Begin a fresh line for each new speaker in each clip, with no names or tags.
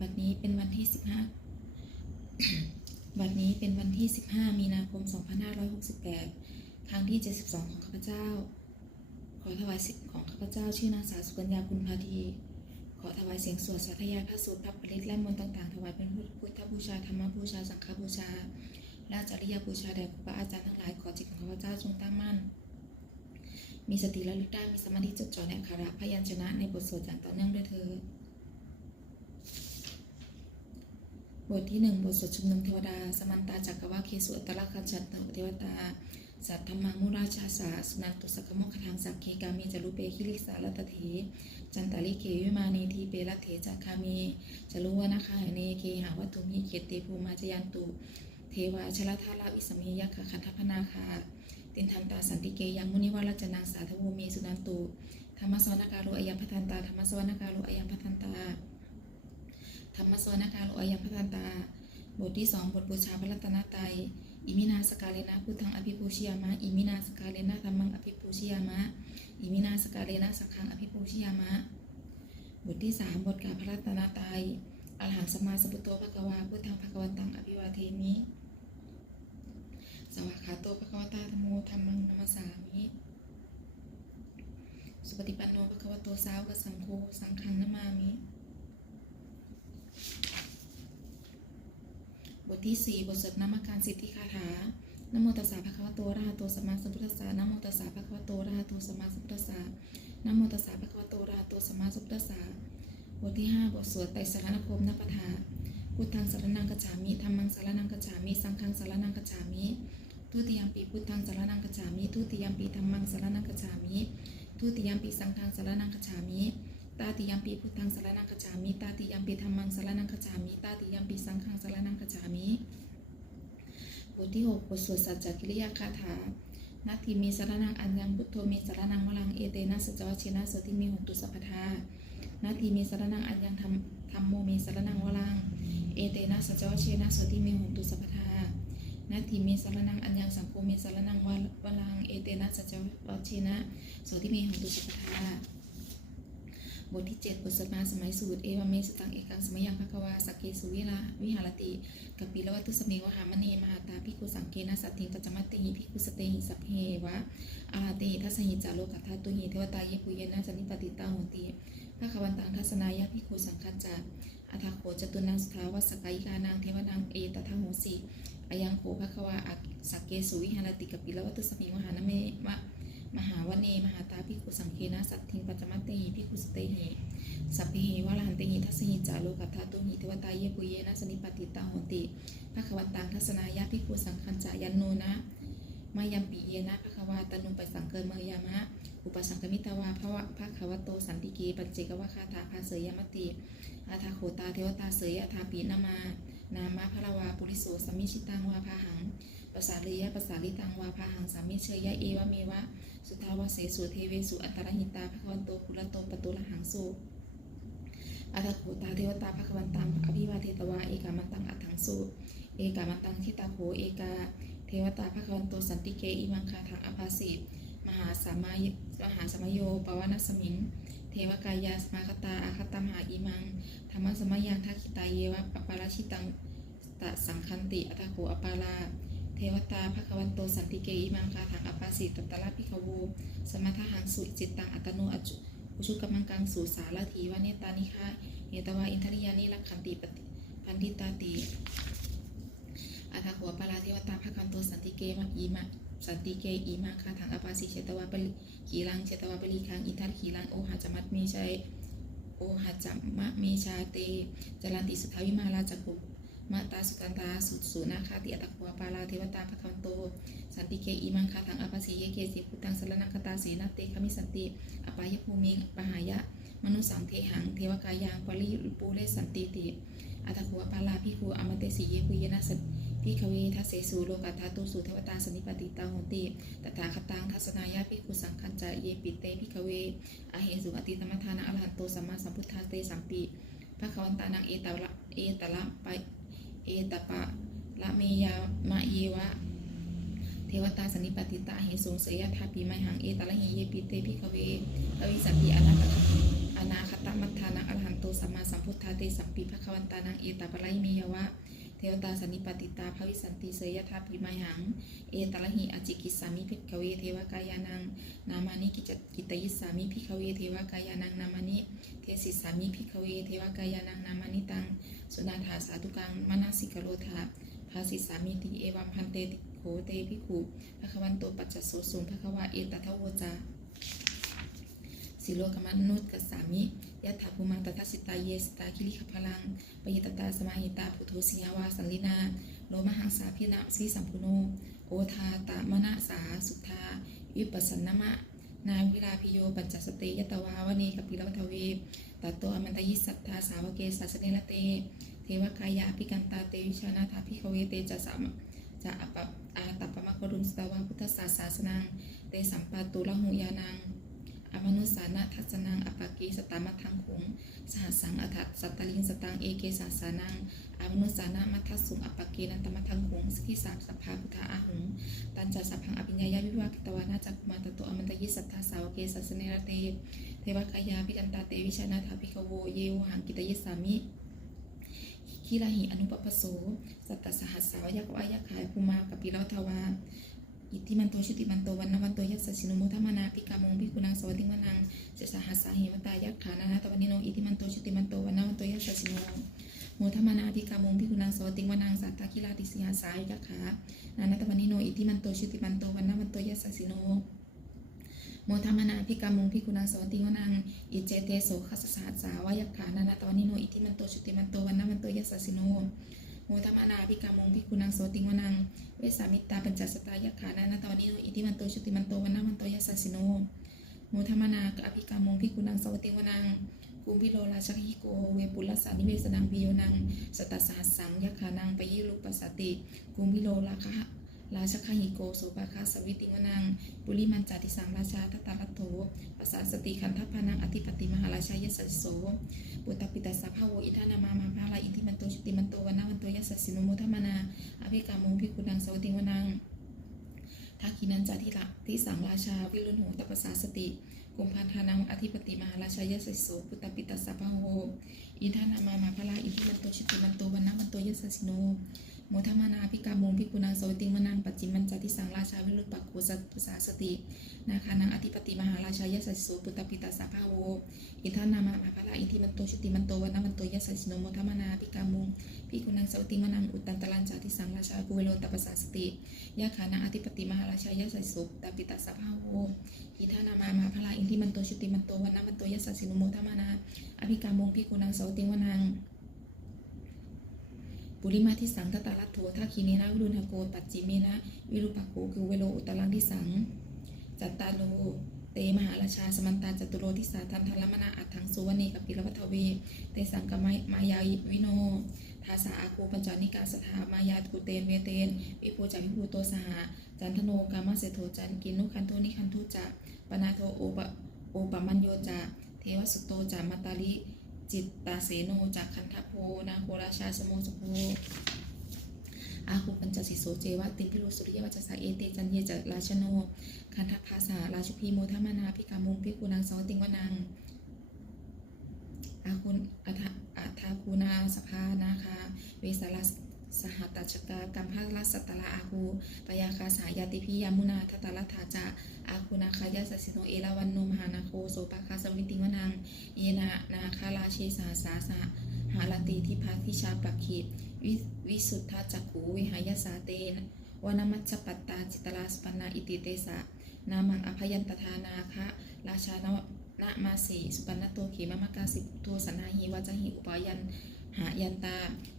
บัดนี้เป็นวันที่ 15 บัดนี้เป็นวันที่ 15 มีนาคม 2568 ครั้งที่ 72 ของข้าพเจ้า ขอถวายสิทธิ์ของข้าพเจ้า ชื่อนางสาวสุกัญญาคุณพาธีขอถวายเสียงสวดสาธยายพระสูตรพระปริตและมนต์ต่างๆ ถวายเป็นพุทธบูชาธรรมบูชา สังฆบูชา และจริยบูชาแด่ครูบาอาจารย์ทั้งหลาย ขอจิตของข้าพเจ้าจงตั้งมั่นมีสติระลึกได้มีสมาธิจดจ่อในอักขระพยัญชนะในบทสวดอย่างต่อเนื่องด้วยเธอญ บทที่หนึ่งบทสวดชุมนุมเทวดา สมันตาจักรวาเคสุอัตลักขันชันตเทวตา สัตธรรมังมุราชาสาสุนันตุสกโมคทังสักเคกามีจารุเปคิริสาลตเถจันตาลิเกวิมานีทีเปรัตเถจักคามีจารุวนาคาเนเคหาวัตุมีเขตเตภูมาจยันตุ เทวาชลทาลาวิสมียักขคันทพนาคาตินทันตาสันติเกยังมุนิวาลจนังสาธวูมีสุนันตุธรรมสวนาการุอายัมพัทันตาธรรมสวนาการุอายัมพัทันตา ธรรมสวนาการุอายัมพัทันตา บทที่สองบทบูชาพระรัตนตรัยอิมินาสกาเลนะพุทธังอภิปูชยามะ อิมินาสกาเลนะธรรมังอภิปูชยามะ อิมินาสกาเลนะสังฆังอภิปูชยามะ บทที่สามบทกาพระรัตนตรัยอรหังสมาสัพพุโตภควาพุทธังภควันตังอภิวาเทมิ สวากขาโตภควตาธโมธรรมังนัมสสามิสุปฏิปันโนภควโตสาวกสังโฆสังฆังนามามิ บทที่สี่บทสวดนามการสิทธิคาถานโมตัสสะภะคะวะโตระหะโตสัมมาสัมพุทธัสสะนโมตัสสะภะคะวะโตระหะโตสัมมาสัมพุทธัสสะนโมตัสสะภะคะวะโตระหะโตสัมมาสัมพุทธัสสะบทที่ห้าบทสวดไตรสรณคมนปทาพุทธังสารนังกัจฉามิธัมมังสารนังกัจฉามิ สังฆังสารนังกัจฉามิ ทุติยมปีพุทธังสารนังกัจฉามิ ทุติยมปีธรรมังสารนังกัจฉามิ ทุติยมปีสังฆังสารนังกัจฉามิ ตาติยมปีพุทธังสารนังกัจามิตาติยมปีธรรมังสารนังกัจามิตาติยมปีสังฆังสารนังกัจามิบทที่หกบทสวดสัจจกิริยาคาถานาทีมีสารนังอัญญังพุทโธมีสารนังวลังเอเตนะสจวัชเชนะโสติมีหนตุสัพพทานาทีมีสารนังอัญญังธรรมธรรมโมมีสารนังวลังเอเตนะสจวัชเชนะโสติมีหนตุสัพพทานาทีมีสารนังอัญญังสังโฆมีสารนังวลังเอเตนะสจวัชเชนะโสติมีหนตุสัพพทา บทที่เจ็ดบทสมาสมัยสูตร เอวเมสตังเอกังสมัยยังภควาสักเกสุวิลาวิหารติกัปปิละวัตุสเมวหามณีมหาตาพิคุสังเกนะสัตถิงกัจจมัตติหิพิคุสเตหิสัพเพวะอาราติทัสหิจาโลกัตถาตุหิเทวตาเยปุเยนะสันิปติตาโหติภะคะวันตังทัศนายะพิคุสังคัจจาอัฐโขจตุนังสุทาวัสกายิกานางเทวนังเอตถาโหสีอายังโขภควาสักเกสุวิหารติกัปปิละวัตุสเมวหานเมวะ มหาวเน มหาตาพิคุสังเคนะสัตถิงปัจจมัตติหิพิคุสเตหิสัพเพหิวะลาหันเตหิทัสสหิจาโลกัตถาตุหิเทวตาเยปุเยนะสนิปติตาโหติภะควันตังทัศนายะพิคูสังคัญจายันโนนะมายัมปีเยนะภะควาตนุปสังเกินเมยามะ อุปสังกมิตาวาภวะภะควโตสันติเกปัจเจกวะคาถาภาเสยมติ อาทาโขตาเทวตาเสยอาทาปีนามา นามะพะละวาปุริโสสมมิชิตังวาพาหัง ภาษาลียะภาษาลิตังวาพาหังสามิเชยยะเอวะเมวะ สุทาวเสสุเทเวสุอัตตรหิตาภะควันโตปุระโตปตุละหังสุอัตถโขตาเทวตาภควันตังอภิวาเทตวาเอกามันตังอัตถังสุเอกามันตังทิตาโหเอกา เทวตาภควันโตสันติเกอิมังคาทังอภาสิมหาสามายมหาสมโยปวานัสมิง เทวกายาสมาคตาอาคตมหาอิมังธรรมสมัยยังทักขิตาเยวะปปาราชิตังตะสังคันติอัตถโขอปาลา เทวตาภควันโตสันติเกอิมังคาทังอภาสิตตตละพิขวูสมัทหังสุจิตตังอัตโนอจุอุชุกมังกังสุสาลทีวะเนตานิฆาเนตวาอินทริยานิรักขันติปฏิพันธิตาติอาทาหัวปาราเทวตาภคันโตสันติเกมะอีมะสันติเกอีมาคาถังอปาสิเชตวาปริขีลังเชตวาปริคังอินทัตขีลังโอหะจมัตเมชัยโอหะจัมมะเมชาเตจรันติสุทาวิมาลาจักุ มาตาสุกันตาสุสุนาคาติอัตถหัวปาราเทวตาภคันโต สันติเกอีมังคาถังอปาสิเยเกสิพุตังสรนังคตาสีนาเตคมิสันติอปายภูมิปหายะ มนุสังเทหังเทวกายังปริปูเลสันติติอัตถคัวปาลาพิคูอมเตสีเยปุยนะสัตพิคเวทัสเสสูโลกัตาตุสุเทวตาสนิปติตาหติตถาคตังทัศนายะพิคุสังคัญจะเยปิเตพิคเวอเหสุอติตมทานะอรหันโตสัมมาสัมพุทธาเตสัมปิพระควันตานังเอตละเอตละไป เอตปะละเมยามะเยวะ เทวตาสนิปติตาเหสูงเสยยะทาปีไมหังเอตละหิเยปิเตพิกเวอวิสัตติอนาคตอนาคตมัทธานังอรหันโตสัมมาสัมพุทธาเตสัมปีภะควันตานังเอตาปะไลเมยวะ เทวตาสันนิปติตาภวิสันติเสยยถาปิมายหัง เอตละหิอจิกิสามิภิกเวเทวกายานัง นามานิกิจกิตยิสามิภิกเวเทวกายานังนามานิ เทศิสามิภิกเวเทวกายานังนามานิตัง สุนาถาสาธุกังมนาสิกโรธาภาสิสามิติเอวัมพันเตติโขเตภิขุภะคะวันโตปัจจโสสุงภะคะวะเอตทะโวจาสิโลกมนุษย์กัสสามิ ยะถาภูมังตถาสิตาเยสตาคิริขพลังปยิตตาสมาหิตาปุถุสิยาวาสันลินาโลมหังสาพินะสีสัมพุโน โอทาตามนะสาสุทาวิปัสสนมะ นาวิลาพิโยปัจจสติยตวาวณีกปิลวัทเวตัตโตอมันตยิสัทธาสาวเกสัสเนละเต เทวกายาภิกันตาเตวิชานาถาภิกขเวเตจะสามจะอปะอาตัปปะมะกรุณสตาวาพุทธศาสาสนังเตสัมปาตุละหุยานัง อมนุสานะทัศนังอปากีสตามัทังคงสหัสังอัฏฐสัตตลิงสตังเอเกสาสานังอมนุสานะมัทัสุงอปากีนันตมัทังคงสกิสาสัพพาพุทธาอาหงตันจัสัพพังอภิญญายาวิวากิตวานาจักมาตโตอมันตยิสัทธาสาวเกสัสเนรเตเทวกายาพิกันตาเตวิชานาถาภิกขโวเยวหังกิตยิสามิขีลาหิอนุปปโส สัตตสหัสสาวยักวายักขายภูมากับปิลทวา อิทธิมันโตชุติมันโตวันนวันโตยัสสะสินุโมทมานาปิกามงพิกุนังสวัสดิวนังเสสหัสสาหิวตายักขานานาตวันนิโนอิทธิมันโตชุติมันโตวันนวันโตยัสสะสินุโมทมานาปิกามงพิกุนังสวัสดิวนังสัตตาคิลาติสิหาสายยักขานานาตวันนิโนอิทธิมันโตชุติมันโตวันนวันโตยัสสะสินุโมทมานาพิกามงพิกุนังสวัสดิวนังอิเจเตโสขัสสหัสสาวายักขานานาตวันนิโนอิทธิมันโตชุติมันโตวันนวันโตยัสสะสินุ โมทมนาพิกามงพิกุนังโสติงวนัง เวสามิตาปัญจสตายะขานานาตวันนี้อิทิมันโตชุติมันโตวันนามันโตยะสสสิโนโมทมนากับอภิกามงพิกุนังโสติงวนังกุมพิโรราชกิโกเวปุลสานิเวสนังพิโยนัง สตัสหัสสังยะขานังปยิรุปัสสติกุมพิโรราคะ ราชคหิโกโสภาคาสวิติวนังปุริมันจาติสังราชาตตาลัตโถปัสสาสติคันทพานังอธิปติมหาราชายัสโสปุตตปิตัสสะภาโวอิทานามามาภาลาอิทิมันโตชุติมันโตวันนามันโตยัสสสิโนโมทมานาอภิกามงพิกุนังสวติวนังทักขินันจาทิละที่สังราชาวิรุณโหตปสาสติกุมพันธานังอธิปติมหาราชายสสโสปุตตปิตัสสะพะโหอิทานามามาพลาอินทิมันโตชิติมันโตวันนามันโตยสสสิโน โมทมานาภิกามงพิกุนังสติวนังปัจจิมันจาทิสังราชาวิรุปักโคสัตปสาสติ นาคานังอธิปติมหาราชายสสโสปุตตปิตัสสะพะโหอินทานามามาพลาอินทิมันโตชิติมันโตวันนามันโตยสสสิโนโมทมานาภิกามงพิกุนังสติมนังอุตตันตลัญจาทิสังราชากุเวโลตปสาสติยาขานาอธิปติมหาราชายาสัยสุตาปิตาสภาโวหิธานามามาพลาอินทิมันโตชุติมันโตวันนามันโตยสสสินโมทมานาอภิกามงพิกุนังสติวนัง ปุริมาทิสังตตาลัตโถทักขีเนนะวิรุณโกปัจจิเมนะ วิรุปักโกคือเวโลอุตลังทิสัง จัตตาโลเตมหาราชาสมันตาจตุโรทิสาทันทันละมนาอัตถังสุวเนกับปิลวัทเวเตสังกมายมายาวิโนทาสาอาคูปัญจานิกาสถามายาตุเตนเวเตนวิภูจักวิภูโตสหาจันทโนกามาเสโทจันกินุคันโทนิคันทุจะปนาโทโอปโอปมัญโยจะเทวสุโตจะมัตตาลิ จิตตาเสโนจากคันทโพนาโคราชาสโมสโพอาคุปัญจสิโสเจวะติพิโรสุริยวัจจสาเอเตจันเยจะราชโนคันทภาษาราชพีโมทมานาพิกามุงพิกุนังสอติงวนังอาคุณอัฐอัฐาคูนาสภานาคาเวสาลส สหัตชกากัมภาลสัตตละอาคูปยาคาสายาติพิยามุนาทัตละถาจะอาคูนาคายาสสิโนเอราวันโนมหานาโคโสปาคาสวิติวนังเยนานาคาราเชสาสาสะหาลติทิพาทิชาปักขิวิวิสุทธาจักขูวิหายสาเตนวนามัชปัตตาจิตลาสปนาอิติเตสะนามังอภยันตทานาคะราชานนะมาสีสุปนโตขีมมะกาสิโทสนาหีวาจหิอุปยัน หายันตา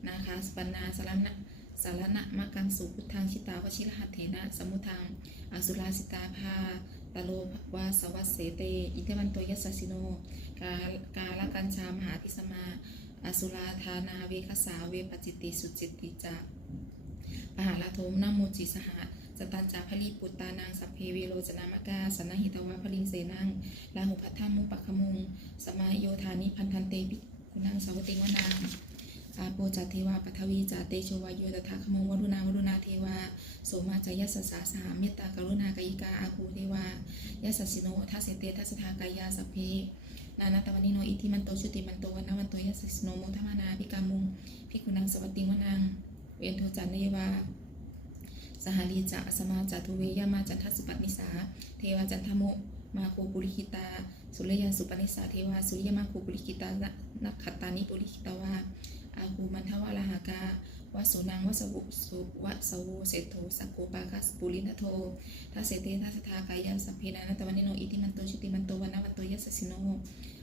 นาคาสปนาสารณะสารณะมะกังสุพุทธังชิตาวชิรหัตเถนะ สมุทังอสุราสิตาภาตโลวาสวัสเสเต อิเทวันโตยัสสสิโน กากาลกัญชามหาทิสมา อสุราธานาเวคสาเวปจิตติสุจิตติจาปหาลาโทมนาโมจิสหะสตันจาพลีปุตตานางสัพเพเวโรจนามกาสนหิตวะพลิงเสนังลาหุพัทธามุปัคขมุง สมาโยธานิพันธันเตปิกุนังสาวติงวนาง อาโปจัตเทวาปัทวีจาเตโชวาโยตถาคมวรุณาวรุณาเทวาโสมาจายัสสาสหาเมตตากรุณากายิกาอาคูเทวายัสสิโนทัสเสเตทัสทากายาสัพเพนานาตวันิโนอิทิมันโตชุติมันโตวันนวันโตยัสสิโนโมทมานาพิกามุงพิกุนังสวัตติวนังเวนโทจันเนวาสหารีจะอสมาจัตุเวยามาจันทสุปัตนิสา เทวาจันทโมมาโคปุริคิตา สุรยาสุปนิสาเทวาสุริยมาโคปุริคิตานักขัตตานิปุริคิตาวา อาคูมันทวาลหากาวสุนังวสวุสุวสวูเศโทสักโกปาคัสปุรินทโททัสเสเตทัสทากายาสัพเพนานาตวันนิโนอิติมันโตชุติมันโตวันนวันโตยัสสิโน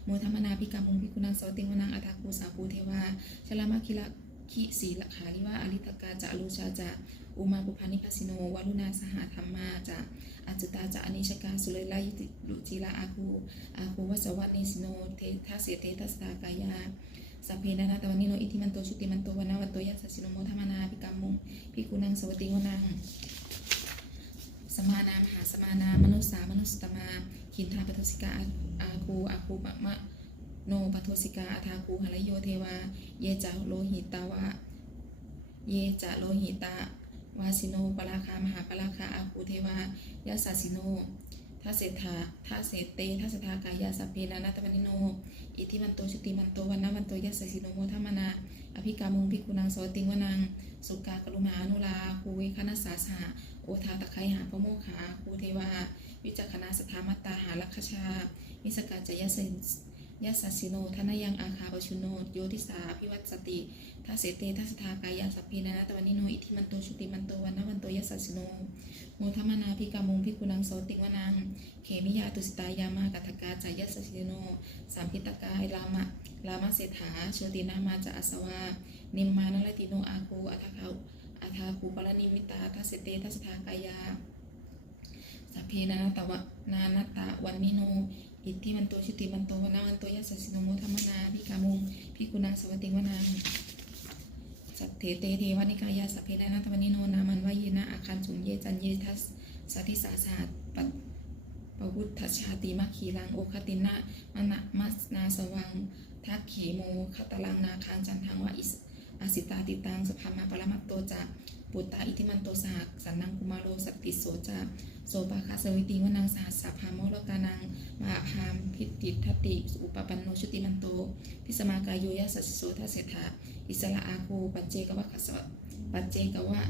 โมธรรมนาพิกามุงพิกุนังสวติงวนังอัตาคูสาภูเทวาชลามาคิละคิสีลขาลิวาอริตกาจะอโลชาจะอุมาปุพานิพัสิโนวารุณาสหธรรมาจะอจุตาจะอนิชกาสุเลลายติลุจิลาอาคูอาคูวัสวัตเนสิโนเททัสเสเตทัสตากายา สัพเพนานาตวันนิโนอิทิมันโตชุติมันโตวันนาวันโตยัสสิโนโมทมานาภิกรรมุงพิกุนังสวัติวนังสมานามหาสมานามนุสสามนุสตมาขินทาปทสิกาอาคูอาคูปะมะโนปทสิกาอาทาคูหะระโยเทวา เยจาโลหิตาวะ เยจะโลหิตาวาสิโนปราคามหาปราคาอาภูเทวายาสสิโน ทัสเสธาทัสเสเตทัสสธากายาสัพเพนานาตวันิโน อิทิมันโตชุติมันโตวันนาวันโตยาสาสิโนโมทัมนา อภิกามุงพิกุนังโสติงวนัง สุกากรุมานุลาคูเวคณสาสหาโอทาตะไคหาพระโมคขาคูเทวา วิจักขณาสถามัตตาหาลักชามิสกาจยสน ยาสสิโนทนายังอาคาปชุโนโยติสาพิวัตสติทัสเสเตทัสทากายาสัพพีนานาตวันนิโนอิทิมันโตชุติมันโตวันนวันโตยัสสสิโนโมทมนาพิกามุงพิกุนังโสติวนังเขมิยาตุสตายามากัตกาจายัสสสิโนสามพิตกายรามะรามะเศรษฐาโชตินามาจาอสวานิมมานลติโนอาคูอัทาเขาอัทาคูปรนิมิตาทัสเตทัสทากายาสัพเพนานาตวะนานาตะวันนิโน อิทธิมันโตชิติมันโตวนาวันโตยัสสสิโนโมธรรมนาพิกามุงพิกุนังสวัติวนังสัตเถเตเทวนิกายาสัพเพนานาตวันิโนนามันวายนะอาคันสุมเยจันเยทัสสัทธิสาสาตปัตปวุฒชาติมัคคีลังโอคตินะมณะมัสนาสวังทักขีโมคตลังนาคานจันทังวะอิสอสิตาติตังสภามาปรมัตโตจะ ปุตตาอิทิมันโตสหสันนังกุมารโลสตติโสจะโสปาคาสวิติวนังสหัสสะพามโลกานังมาพามพิติทัตติอุปปันโนชุติมันโต พิสมากายโยยะสัสสิโสทัสเสถาอิสระอาคูปัจเจกวะขัสวปัจเจกวะ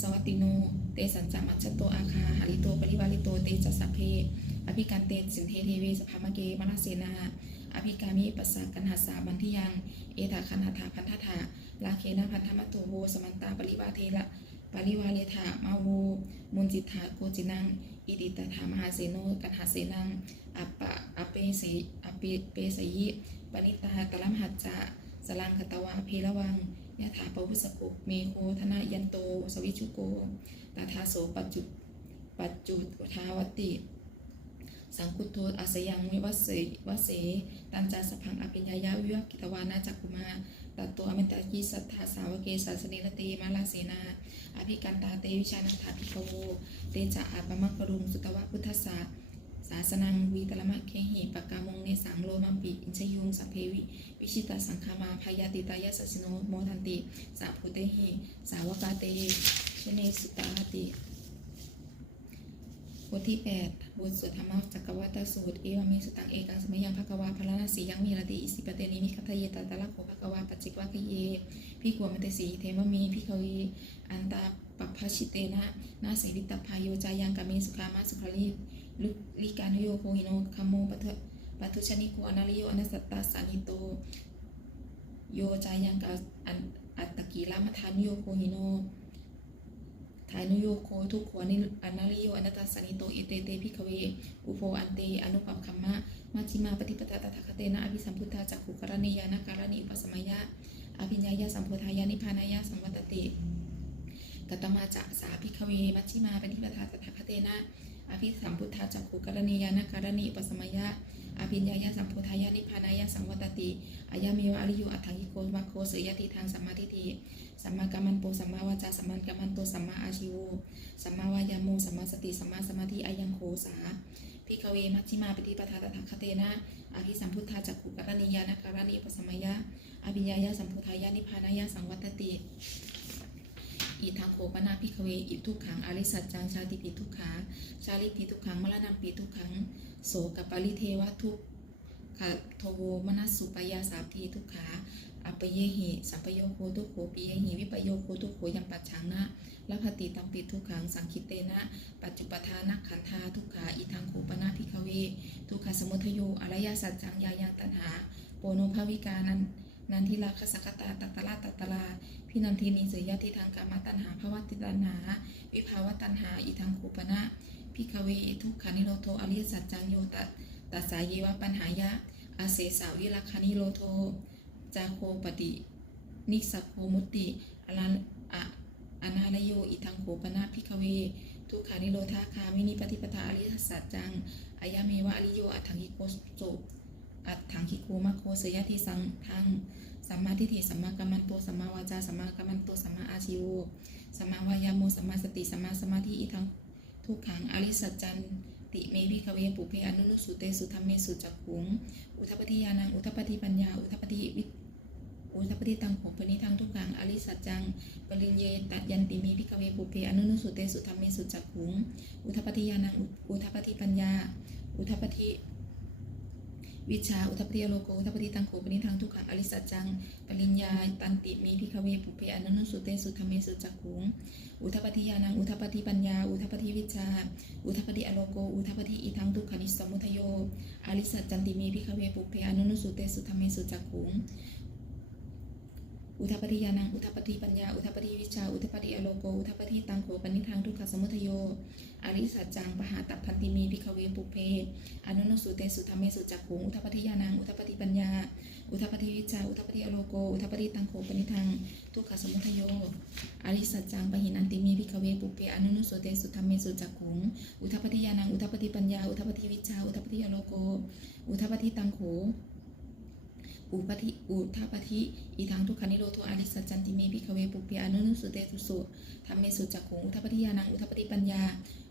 สวัตติโน เตสัญจามัจโตอาคาหาริโตปริวาริโตเตจัสสะเพอภิการเตสินเทเทเวสภามเกมนาเสนาอภิกามิปัสสะกันหัสสาบันทิยัง เอถาคันหาถาพันธถาลาเคนะพันธมัตโตโวสมันตาปริวาเทละ ปริวาเลถามาโวมุนจิตถาโกจินัง อิติตถามหาเสโนกันหาเสนังอัปปะอเปสีอเปเปสยิปณิตาตะลัมหัจจะสลังคตวาเพระวังยะถาปวุสกุเมโคธนายันโต สวิชุโกตาทาโสปัจจุปัจจุทาวติ สังคุโทอาสยังวิวัสเสวัสเส ตันจาสพังอภิญญายาวิวกิตวานาจักกุมา ตัตตัวอเมตายิสัทธาสาวเกสาสนิรตีมาลาเสนา อภิกันตาเตวิชานันทาภิกโวเตจะอาปมังกรุงสุตวะพุทธศาสาสนังวีตละมะเคหิปกามงเนสังโลมัมปิอินชยุงสัพเพวิวิชิตาสังคามาพายาติตายาสสิโนโมทันติสาภูเตหิสาวกาเตชเนสุตาติ บทที่ 8บทสวดธรรมจักรวัตสูตร เอวามิสตังเอกังสมัยยังภควาพลานาสียังมีระติอิสิปเตนิมิคัตเยตาตะละโขภควาปัจจิกวะกเยพี่กัวมเตสีเทวมีพี่เขาวีอันตาปัพพชิเตนะนาเสวิตพายโยจายังกามิสุขามาสุขลีลุลิกานโยโคหิโนคัมโมปัทปัทุชนิโกอนาลิโยอนัสตาสานิโตโยจายังกาอันอัตตกีลามัทานโยโคหิโน ทายนุโยโคทุกขวนิอนาลิโยอนัตตสนิโตเอเตเตพิกเว อุโฟอันเตอนุปัปคัมมะมัชฌิมาปฏิปทาตถาคเตนะอภิสัมพุทธาจักขุกรณียานาการณีอุปสมัยยะอภิญญายาสัมพุทธายานิพานายาสังวัตติกตมาจะสาพิกเวมัชฌิมาปฏิปทาตถาคเตนะ อภิสัมพุทธาจักขุกรณียานาการณีอุปสมัยยะอภิญญายาสัมโพธายานิพานายาสังวัตติอายามิวะอริยุอัตถังกิโกมาโคสยยติทางสัมมาทิฏฐิสัมมากัมมันโปสัมมาวาจาสัมมากัมมันโตสัมมาอาชิวสัมมาวายาโมสัมมาสติสัมมาสมาธิอายังโคสาพิกเวมัชฌิมาปฏิปทาตถาคเตนะอภิสัมพุทธาจักขุกรณียานาการณีอุปสมัยยะอภิญญายาสัมพุทธายานิพพานายาสังวัตติ อิทังโคปนาพิกเวอิทุกขังอริสัจจังชาติปิทุกขาชาลิปิทุกขังมรณะปิทุกขังโสกบปริเทวทุกขะโทโวมนัสสุปยาสาพีทุกขาอัปเยหิสัมปโยโคทุกโขปิเยหิวิปโยโคทุกโขยังปัจฉังนะละพติตัมปิทุกขังสังคิเตนะ ปัจจุปทานักขันธาทุกขาอีทางคูปนาพิคเว ทุกขสมุทโยอรยสัจจังยายังตัณหา โปโนภาวิกานันนันทิลาคสกตาตัตตลาตัตตลา พินันทินีเสยยะทิทางกามตัณหาภวติตัณหาวิภาวตัณหาอีทางคูปนะพิคเวทุกขานิโรโทอริยสัจจังโยตัตัสสาเยวะปัญหายะ อาเสสาวิลักขานิโรโท จาโคปฏินิสัพโพมุติอลันอะอนาลโยอิทังโขปนาพิคเว ทุกขานิโรธาคามินิปฏิปทาอริยสัจจังอายะเมวะอริโยอัตถังคิโกโจอัตถังคิโกมะโคเสยทิสังทัง สัมมาทิฏฐิสัมมากัมมันโตสัมมาวาจาสัมมากัมมันโตสัมมาอาชิโวสัมมาวายาโมสัมมาสติสัมมาสมาธิอิทังทุกขังอริสัจจันติเมพิคเวปุเพอนุนุสุเตสุธรรมเมสุจักขุงอุทปฏิญาณังอุทปฏิปัญญาอุทปฏิวิอุทปฏิตังโขปนิทังทุกขังอริสัจจังปริญเยตัดยันติมีพิกเวปุเพอนุนุสุเตสุธรรมเมสุจักขุงอุทปฏิญาณังอุทปฏิปัญญา อุทปฏิ วิชาอุทปฏิโลโกอุทปฏิตังโขปนิทังทุกขังอริสัจจัง ปริญญาตันติมีพิกเวปุเพอนุนุสุเตสุธรรมเมสุจักขุงอุทปฏิญานังอุทปฏิปัญญา อุทปฏิวิชา อุทปฏิอโลโกอุทปฏิอีทังทุกขานิสสมุทโยอริสัจจันติมีพิคเวปุเพอนุนุสุเตสุธรรมเมสุจักขุง อุทปฏิญาณัง อุทปฏิปัญญา อุทปฏิวิชา อุทปฏิอโลโก อุทปฏิตังโขปนิทังทุกขสมุทโย อริสัจจังปหาตัพพันติเมพิคเวปุเพ อนุนุสุเตสุธรรมเมสุจักขุง อุทปฏิญาณัง อุทปฏิปัญญา อุทปฏิวิชา อุทปฏิอโลโก อุทปฏิตังโขปนิทังทุกขสมุทโย อริสัจจังปหินันติเมพิคเวปุเพ อนุนุสุเตสุธรรมเมสุจักขุง อุทปฏิญาณัง อุทปฏิปัญญา อุทปฏิวิชา อุทปฏิอโลโก อุทปฏิตังโข อุปธิอุทปธิอีทางทุกขานิโรโทอริสัจจันติเมพิคเวปุเปียอนุนุสุเตตุสุธรรมเมสุจักขุงอุทปธิยานังอุทปฏิปัญญา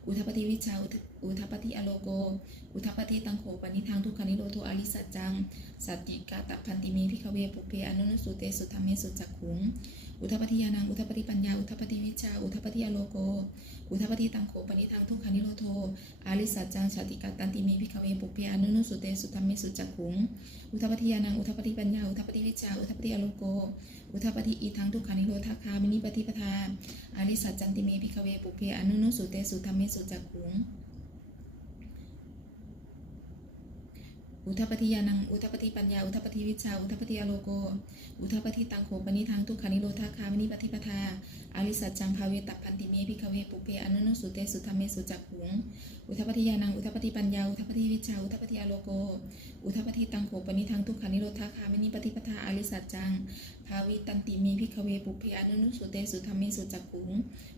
อุทปฏิวิชาอุทัปธิอโลโก อุทปฏิตังโขปนิทางทุกขานิโรโทอริสัจจังสัตติกาตพันติเมพิคเวปุเปียอนุนุสุเตสุธรรมเมสุจักขุง อุทปฏิญาณัง อุทปฏิปัญญา อุทปฏิวิชา อุทปฏิอโลโก อุทปฏิตังโขปนิทางทุกขานิโรโท อาริสัจจังชาติกาตันติเมพิคเวปุเปียอนุนุสุเตสุธรรมเมสุจักขุง อุทปฏิญาณัง อุทปฏิปัญญา อุทปฏิวิชา อุทปฏิอโลโก อุทปฏิอีทังทุกขานิโรธาคามินิปฏิปทาอาริสัจจันติเมพิคเวปุเพอนุนุสุเตสุธรรมเมสุจักขุง อุทปฏิญาณัง อุทปฏิปัญญา อุทปฏิวิชา อุทปฏิอโลโก อุทปฏิตังโขปนิทังทุกขานิโรธาคามินิปฏิปทาอาริสัจจังภาเวตัพันติเมพิคเวปุเพอนุนุสุเตสุธรรมเมสุจักขุง อุทปฏิญาณัง อุทปฏิปัญญา อุทปฏิวิชา อุทปฏิอโลโก อุทปฏิตังโขปนิทังทุกขานิโรธาคามินิปฏิปทาอาริสัจจังภาวิตันติเมพิคเวปุเพอนุนุสุเตสุธรรมเมสุจักขุง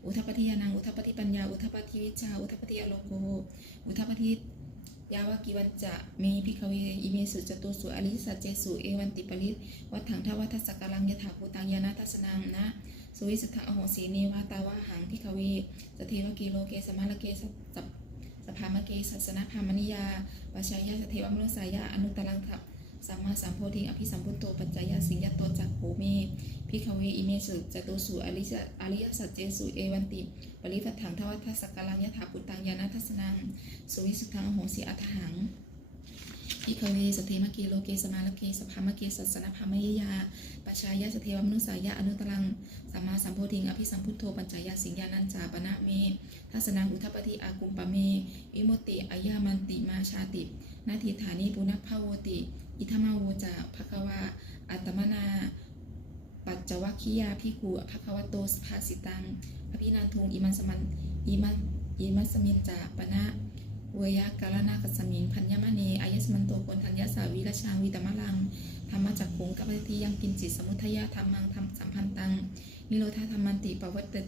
อุทปฏิญาณัง อุทปฏิปัญญา อุทปฏิวิชา อุทปฏิอโลโก อุทปฏิ ยาวากิวันจะเมพิคเวอิเมสุจตุสุอริสัจเจสุเอวันติปริตวัฏถังทวัฏสกกัลังยถาภูตังยานาทัสนังนะสุวิสัทธะอโหสีเนวาตาวะหังพิคเวสเทวกิโลเกสมาลเกสัสสสภามเกสัสนาพามนิยาวชายะสเทวมนุสายะอนุตตรังทัพ สัมมาสัมโพธิอภิสัมพุตโตปัจจยาสิงยตโตจักโหเมพิคเวอิเมสุจตุสุอริยอริยสัจเจสุเอวันติปริปัฏฐานทวัฏสกกัลังยถาปุตตังยานาทัสนังสุวิสุทธังอโหสีอัตหังพิคเวสเทมกีโลเกสมาลเกสภามเกสัสนภามยยาปชายาสเทวมนุสายาอนุตรังสัมมาสัมโพธิงอภิสัมพุทโธปัญจายาสิงญานันจาปนะเมทัสนังอุทปฏิอากุมปะเมวิมุติอายามันติมาชาติ นาทิฐานิปุณพภาวติ อิทมาโวจาภควาอัตมนา ปัจจวัคคียาพิกุภควโตสภาสิตังอภินันทุงอิมันสมันอิมันอิมัสสมินจาปนะเวยากาลนาคสมิงพัญญมณีอายสมันโตโกนทัญญาสาวิรชางวิตมะลังธรรมจักขุงกัปปติยังกินจิตสมุทยาธรรมังธรรมสัมพันตัง นิโรธาธรรมันติปวัตติ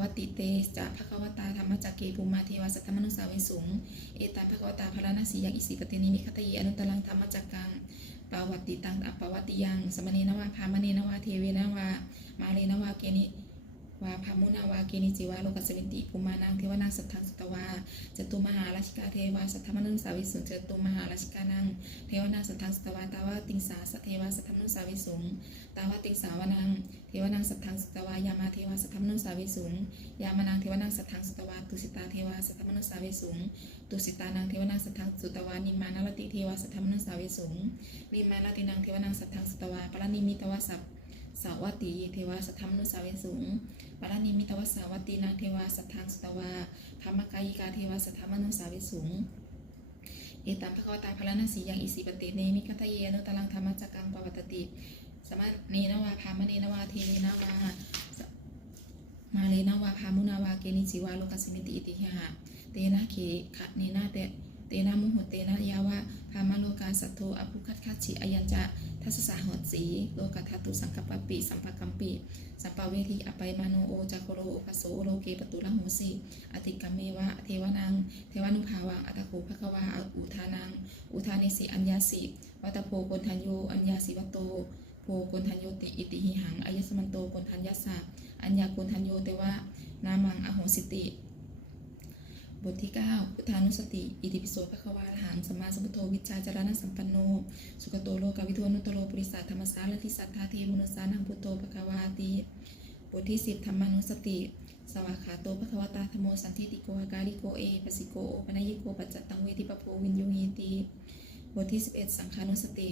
วัติเตจะภควตาธรรมจักเกภูมาเทวสัทธมนุสาวิสุง เอตาภควตาพระนาสียังอิสิปตินิมิคตยีอนุตตรังธรรมจักกังปวัติตังอปาวัติยัง สมณีนวาพามณีนวาเทเวนวา มาเรนวาเกนิ วาพามุนาวาเกนิจิวาโลกัสเวนติภูมานังเทวนาสัทธังสุตวาจตุมหาราชิกาเทวาสัทธมนุสาวิสุงจตุมหาราชิกานังเทวนาสัทธังสุตวาตาวาติงสาสเทวาสัทธมนุสาวิสุงตาวาติงสาวนังเทวนังสัทธังสุตวายามาเทวาสัทธมนุสาวิสุงยามานังเทวนังสัทธังสุตวาตุสิตาเทวาสัทธมนุสาวิสุงตุสิตานังเทวนังสัทธังสุตวานิมานารติเทวาสัทธมนุสาวิสุงนิมานารตินังเทวนังสัทธังสุตวาปรนิมิตวาสัพสาวตีเทวาสัทธมนุสาวิสุง ปรณิมิตวสาวตีนางเทวาสัทธังสตวาธรรมกายิกาเทวาสัทธมนุสาวิสุงเอตัมภควตาพลานาสียังอิสิปติเนมิคัตเยนุตลังธรรมจักกังปวัตติ สมะเนนวาพามเนนวาเทเนนวามาเลนวาพามุนาวาเกนิจิวาโลกัสมิติอิติหะเตนะเขขะเนนะเต เตนะมุหเตนะยาวะพามโลกาสัตโทอภุคัตคัตฉิอยัญจะทัสสะหดสีโลกัตตุสังกัปปปิสัมภกัมปิสัปปะเวทีอปัยมาโนโอจักโกโรอุปโสโลเกปตุละโหสิอติกัมเมวะเทวนัง เทวานุภาวังอัตโขภควาอุทานัง อุทานิสิอัญญาสิวัตโพกนทัญโยอัญญาสิวัตโตโพกนทัญโยติอิติหิหังอายสมันโตกนทัญญาสะอัญญากนทัญโยเตวะนามังอโหสิติ บทที่ 9 พุทธานุสติ อิติปิโสภควาหังสัมมาสัมพุทโธวิชชาจารณสัมปันโน สุขโตโลกาวิทวนุตโรปุริสัทธรรมสารทิสัทธาเทมุนสานังพุทโธภควาติบทที่ 10ธรรมานุสติ สวากขาโตภควตาธรรมโมสันทิติโกอาการิโกเอปสิโกโอปนยิโกปัจจตังเวทิปโพวินโยหีติ บทที่ 11 สังขานุสติ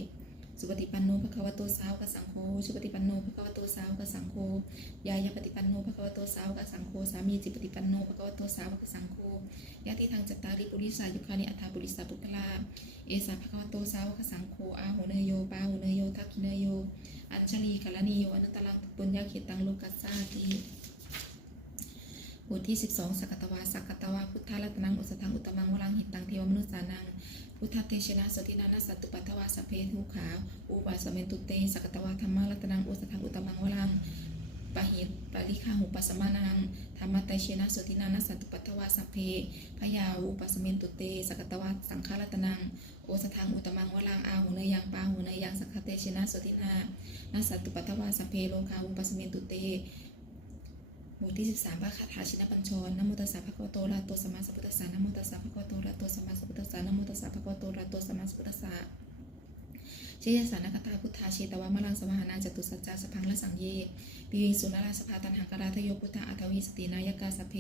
สุปฏิปันโนภควโตสาวกสังโฆสุปฏิปันโนภควโตสาวกสังโฆยายาปฏิปันโนภควโตสาวกสังโฆสามีจิปฏิปันโนภควโตสาวกสังโฆยะติทางจัตตาริปุริสายุคานิอัฏฐาปุริสาปุคลาเอสาภควโตสาวกสังโฆอาหุเนโยปาหุเนโยทักขิเนโยอัญชลีกาลนิโยอนุตตลังปุญญาเขตังโลกัสสาติ บทที่ 12 สักกตวาสักกตวาพุทธรัตนังอุสทังอุตมังวรังหิตังเทวมนุษสานัง พุทธเตชนะสตินานัสสัตตุปัตถวาสเพทุขาอุบาสเมนตุเตสักกตวาธรรมะรัตนังอุสทังอุตมังวรังปะหิปะลิขาหุปัสมานังธรรมะเตชนะสตินานัสสัตตุปัตถวาสเพพยาอุปัสเมนตุเตสักกตวาสังฆรัตนังโอสทังอุตมังวรังอาหุเนยังปาหุเนยังสักขเตชนะสตินานัสสัตตุปัตถวาสเพโลกาอุปัสเมนตุเต บทที่ 13พระคาถาชินปัญชรนโมตัสสะภะคะวะโตระโตสัมมาสัมพุทธัสสะนโมตัสสะภะคะวะโตระโตสัมมาสัมพุทธัสสะนโมตัสสะภะคะวะโตระโตสัมมาสัมพุทธัสสะเชยสานคตาพุทธาเชตวามลังสมหานาจตุสัจจาสพังละสังเยปิวิงสุนราสภาตันหังกราทโยพุทธาอัตวิสตินายกาสเพ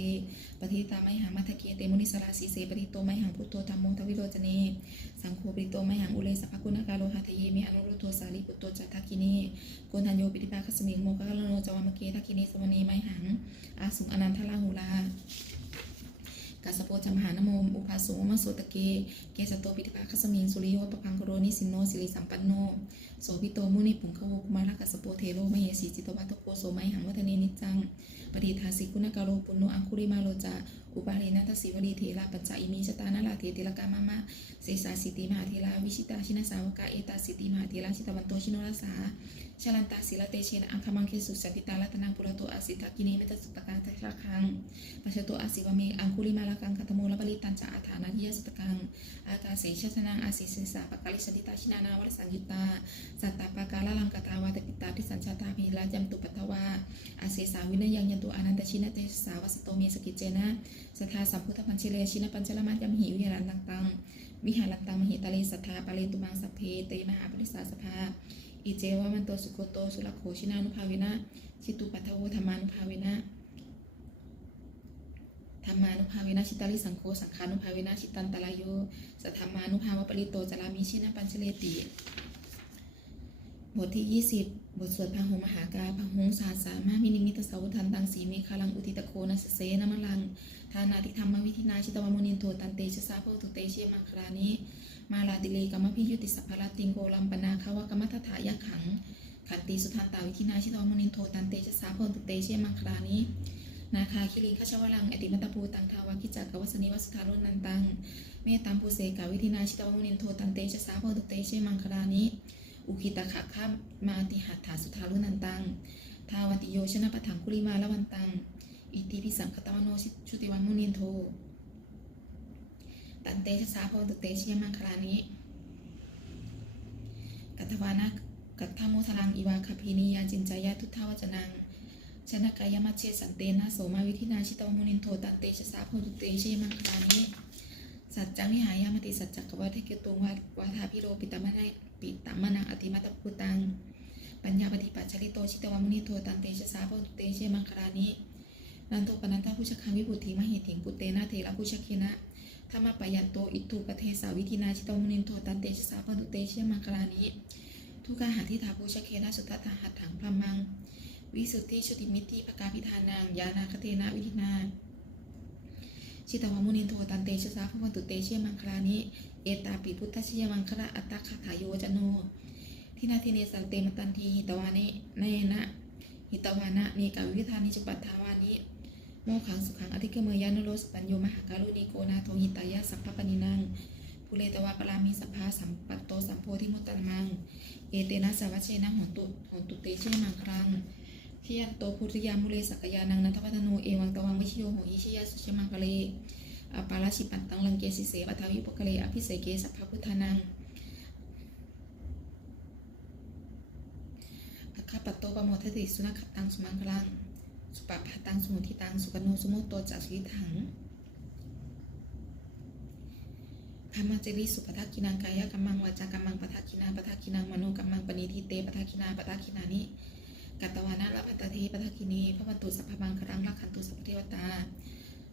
ปฏิตาไมหังมัทเกเตมุนิสราสีเสปฏิโตไมหังพุทโธธรรมโมทวิโรจเน สังโฆปิโตไมหังอุเลสภกุณกาโลหะทเยเมอนุรุโทสาลีปุตโตจัตทักกินี กนทันโยปิติภาคสมิงโมกะลโนจวามเกทักกินีสวนีไมหัง อาสุอนันทลาหูลากัสโปจมหานโมมอุปาสุมะโสตะเก เกสโตปิติภาคสมิงสุริโยปปังโรนิสินโนสิริสัมปันโน โสภิโตมุนิปุงคโวกุมารกัสโปเทโลมเหสีจิตวัตโกโสไมหังวัฒเนนิจังปฏิทาสิกุณกาโรปุโนอังคุริมาโลจาอุปาเรนัตสิวลีเทระปัญจอิมิชตานาลาเทติลกามามะเสสาสิติมหาเทราวิชิตาชินาสาวกาเอตาสิติมหาเทราชิตวันโตชิโนรสา ชลันตาศิลเตเชนอังคมังเคสุสันติตาลัตนังปุระโตอาสิทากินีเมตสุตการทัชราคังปัจจโตอาศิวเมอังคุลิมาลกังคัตโมลปริตันจาอาฐานาทิยสุตกัง อากาเสชชนังอาศิสิสาปกาลิสันติตาชินานาวรสังยุตตา สัตตาปากาลลังกตาวาตปิตาทิสัญชาตาภิราจัมตุปัตวาอาเสสาวินยังยันตุอนันตชินะเตสาวสโตเมสกิจเจนะสัทธาสัมพุทธพันเชเลชินปัญชลมัจยมหิวิหารันตังตังวิหารันตังมหิตาเลสัทธาปาเลตุมังสัพเพเตมหาปริสาสภา อิเจวะมันโตสุโกโตสุรโขชินานุภาเวนะชิตุปัทโวธรรมานุภาเวนะธรรมานุภาเวนะชิตาลิสังโฆสังขานุภาเวนะชิตันตะลายโยสัทธรรมานุภาวะปริโตจารามิชินะปัญชเลติบทที่ 20 บทสวดพระหุมหากาพระหุงสาสามามินิมิตสาวุทันตังสีเมฆาลังอุติตโคนัสเสนมลัง ทานาติธรรมวิธินาชิตวมุนินโทตันเตชะสาโพตุเตเชมังคลานิ มาลาติเลกัมมพิยุติสัพพลติงโกลัมปนาคาวะกัมมัทถายะขัง ขันติสุทันตาวิธินาชิตวมุนินโทตันเตชะสาโพตุเตเชมังคลานินาคาคิริขชวลังอติมัตตภูตังทาวากิจักกวัสนิวัสทารุนันตัง เมตตัมภูเสกาวิธินาชิตวมุนินโทตันเตชะสาโพตุเตเชมังคลานิอุคิตะขะข้ามาติหัตถาสุทารุนันตัง ทาวันติโยชนะปะถังคุริมาละวันตัง อิติปิสังคตวโนชุติวันมุนินโท ตันเตชะสาโพตุเตเชมังคลานิกัตถวานะกัตถมุทลังอีวาคพีนิยาจินจายาทุทธาวจนังชนะกายมัจเชสันเตนะโสมาวิธินาชิตวมุนินโทตันเตชะสาโพตุเตเชมังคลานิสัจจังนิหายามติสัจจกวัฏเกตุงวัวาทาพิโรปิตามะนัยปิตามะนังอธิมัตพุตังปัญญาปฏิปัจจริโตชิตวมุนิโทตันเตชะสาโพตุเตเชมังคลานินันโตปนันทผู้ชักคังวิบุติมหิถิงปุเตนะเทระผู้ชเคนะ ธรรมปยันโตอิทุปเทสาวิธินาชิตมุนิโทตันเตชสาโพตุเตเชมังคลานิทุกาหาทิฏฐาผู้ชเคนะสุตตาหัตถังพรมัง วิสุทธิชุติมิติปกาพิธานังยานาคเทนะวิธินาชิตวมุนินโทตันเตชะสาพวันตุเตเชมังคลานิ เอตาปิพุทธชยมังคละอัตตาคาถาโยจโน ทินาทิเนสันเตมตันทีหิตวานิเนนะ หิตวานะนีกาวิธานิจปัตถาวานิ โมขังสุขังอธิกเมยานุโลสปัญโยมหาการุณิโกนาโทหิตายะสัพพปนินังภูเลตวาปรามีสัพพาสัมปัตโตสัมโพธิมุตตะมัง เอเตนะสาวัชเชนะหนตุหนตุเตเชมังคลังทิยันโตพุทธิยามุเลสักยานังนัทวัฒโนเอวังตวังวิชโยโหอิชยาสุชมังกะเลอปาราชิปันตังลังเกสิเสปัทาวิปกะเลอภิเสเกสัพพพุทธานังอคาปัตโตปโมทติสุนัขตังสุมังคลัง สุปปะตังสมุทิตังสุกโนสุโมโตจักสุวิถังพามาเจริสุปทักกินังกายกัมมังวาจากัมมังปทักกินาปทักกินังมโนกัมมังปณิทิเตปทักกินาปทักกินานิกัตตวานะละพัตตเทปทักกินีพระวันตุสัพพมังคลังลักขันตุสัพพเทวตา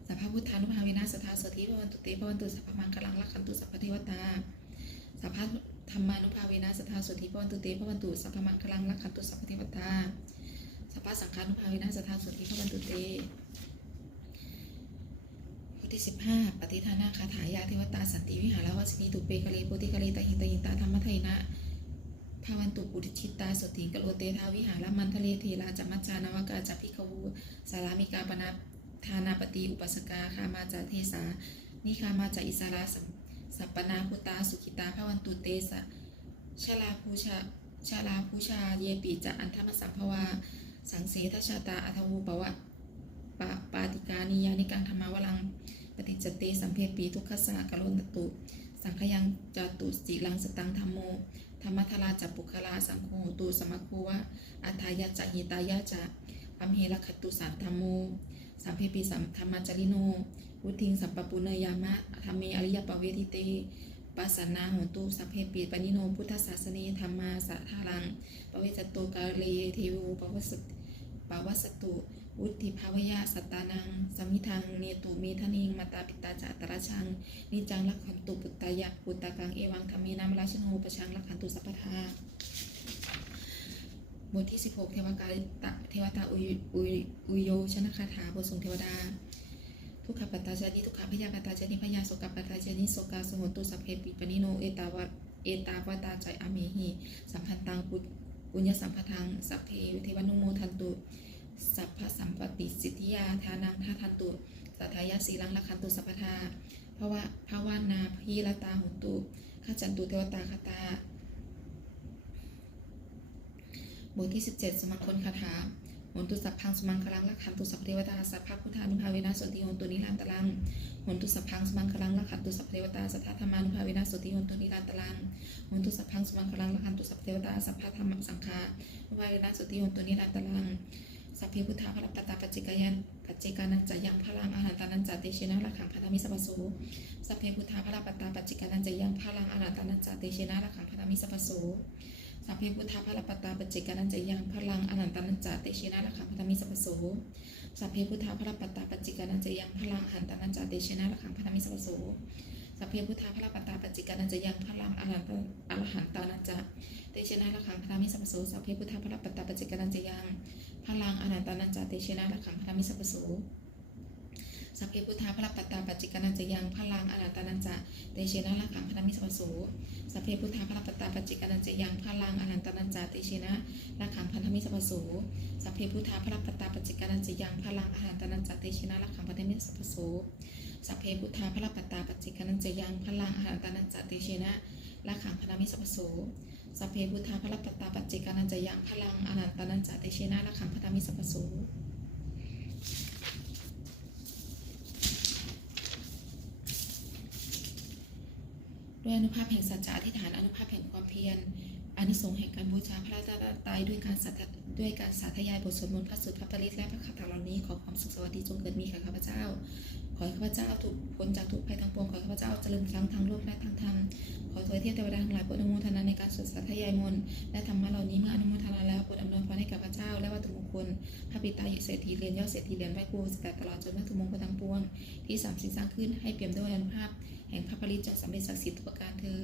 สัพพพุทธานุภาเวนะสทธาสถิพระวันตุเตพระวันตุสัพพมังคลังลักขันตุสัพพเทวตาสัพพธรรมานุภาเวนะสทธาสถิพระวันตุเตพระวันตุสัพพมังคลังลักขันตุสัพพเทวตา สัพพสังฆานุภาเวนะสทธาสถิพระวันตุเตบทที่สิบห้าปฏิทานาคาถายาเทวตาสันติวิหารวัสนีตุเปกะเลโพธิกะเลตหิตหิตาธรรมไทยนะภาวันตุปุริชิตาสติกะโลเตทาวิหารมันทะเลเทราจัมมัจจานวกาจัพิกวูสารามิกาปนาทานาปฏิอุปสกาคามาจาเทสานิคามาจาอิสาราสัมสัปปนาพุตาสุขิตาภาวันตุเตสะชาลาภูชาชาลาภูชาเยปิจะอันธรรมสัมภวา สังเสทชาตาอัทวูปวะปะปาติกานิยานิกังธรรมาวลัง ปฏิจจเตสัมเพปีทุกขสากะโลนตุ สังขยังจตุจิลังสตังธรรมโม ธรรมทลาจัปุคลาสังโฆตูสมะคูวะอัทายะจหิตายะจะอัมเหรคตุสันธรรมโม สัมเพปิสัมธรรมจริโนวุทิงสัมปปุเนยามะธรรมเมอริยปเวทิเตปัสสนาโหตุสัพเพปิปนิโนพุทธศาสเนธรรมาสัทธารังปเวจโตกาเลเทวูปวัสส ปาวัสตุ วุติภาวยาสัตตานัง สมิทัง เนตุเมทนิงมาตาปิตาจาตระชัง นิจังลักขันตุปุตตายะปุตตะกัง เอวังธรรมีนามราชโนปชังลักขันตุสัพพทาบทที่ 16 เทวกาตะเทวตาอุยอุยอุยโยชนะคาถาบททรงเทวดา ทุกขปัตตาจานิทุกขพยาปัตตาจานิพยาโสกปัตตาจานิโสกาสโหตุสัพเพปิปนิโนเอตาวะเอตาวตาใจอเมหิสัมพันตังปุ ปุญญสัมปทัง สัพเพเทวนุโมทันตุ สัพพสัมปติสิทธิยาทานังทาทันตุ สัทายาสีลังลักขันตุสัพพทาภาวะภาวานาพีรตาหุตุข้าจันตุเทวตาคตา บทที่ 17 สมังคนคาถา นตุสัพพังสมังคลังลักขันตุสัพพเทวตาสัพพะพุทธานุภาเวนะสติโหนตุนิรันตรังหนตุสัพพังสมังคลังลักขันตุสัพพเทวตาสัทธธรรมานุภาเวนะสติโหนตุนิรันตรังหนตุสัพพังสมังคลังลักขันตุสัพพเทวตาสัพพะธรรมสังฆานุภาเวนะสติโหนตุนิรันตรังสัพเพพุทธาพระปตาปัจจิกายันปัจจิกานันจะยังพลังอาหารตานันจะเตเชนะระขังพัทมิสัพพโสสัพเพพุทธาพระปตาปัจจิกานันจะยังพลังอาหารตานันจะเตเชนะระขังพัทมิสัพพโส สัพเพพุทธาพระปตาปัจจิกานันจะยังพลังอาหารตานันจะเตเชนะระขังพัทมิสัพโสสัพเพพุทธาพระปตาปัจจิกานันจะยังพลังอาหารตานันจะเตเชนะระขังพัทมิสัพโสสัพเพพุทธาพระปตาปัจจิกานันจะยังพลังอาหารอรหันตานันจะเตเชนะระขังพัทมิสัพโสสัพเพพุทธาพระปตาปัจจิกานันจะยังพลังอนันตานันจาเตเชนะระขังพระมิสัพโส สัพเพพุทธาพระปัตตาปัจจิกนันจะยังพลังอนัตนันจาเตเชนะระขังพระมิสัพพโสสัพเพพุทธาพระปัตตาปัจจิกนันจะยังพลังอนัตนันจาเตเชนะระขังพันธมิสัพพโสสัพเพพุทธาพระปัตตาปัจจิกนันจะยังพลังอนัตนันจาเตเชนะระขังพันธมิสัพพโสสัพเพพุทธาพระปัตตาปัจจิกนันจะยังพลังอนัตนันจาเตเชนะระขังพันธมิสัพพโสสัพเพพุทธาพระปัตตาปัจเจกนันจะยังพลังอนัตนันจะเตเชนะระขังพัทมิสัพพโส ด้วยอนุภาพแห่งสัจจะอธิษฐานอนุภาพแห่งความเพียรอานิสงส์แห่งการบูชาพระรัตนตายด้วยการสัตด้วยการสาธยายบทสวดมนต์พระสุตพระปริตและพระคาถาเหล่านี้ขอความสุขสวัสดีจงเกิดมีแก่ข้าพเจ้า ขอให้ข้าพเจ้าถูกพ้นจากทุกภัยทั้งปวงขอให้ข้าพเจ้าเจริญทั้งทางโลกและทางธรรมขอถวยเทพเทวดาทั้งหลายโปรดอนุโมทนาในการสวดสาธยายมนต์และธรรมะเหล่านี้เมื่ออนุโมทนาแล้วโปรดอำนวยพรให้กับข้าพเจ้า และวัตถุมงคลพระปิตายุเศรษฐีเรียนยอดเศรษฐีเรียญไหว้ครูแต่ตลอดจนวัตถุมงคลทั้งปวง ที่สามสิ่งสร้างขึ้นให้เปี่ยมด้วยอนุภาพ แห่งพระปริตจงสำเร็จศักดิ์สิทธิ์ทุกประการเธอ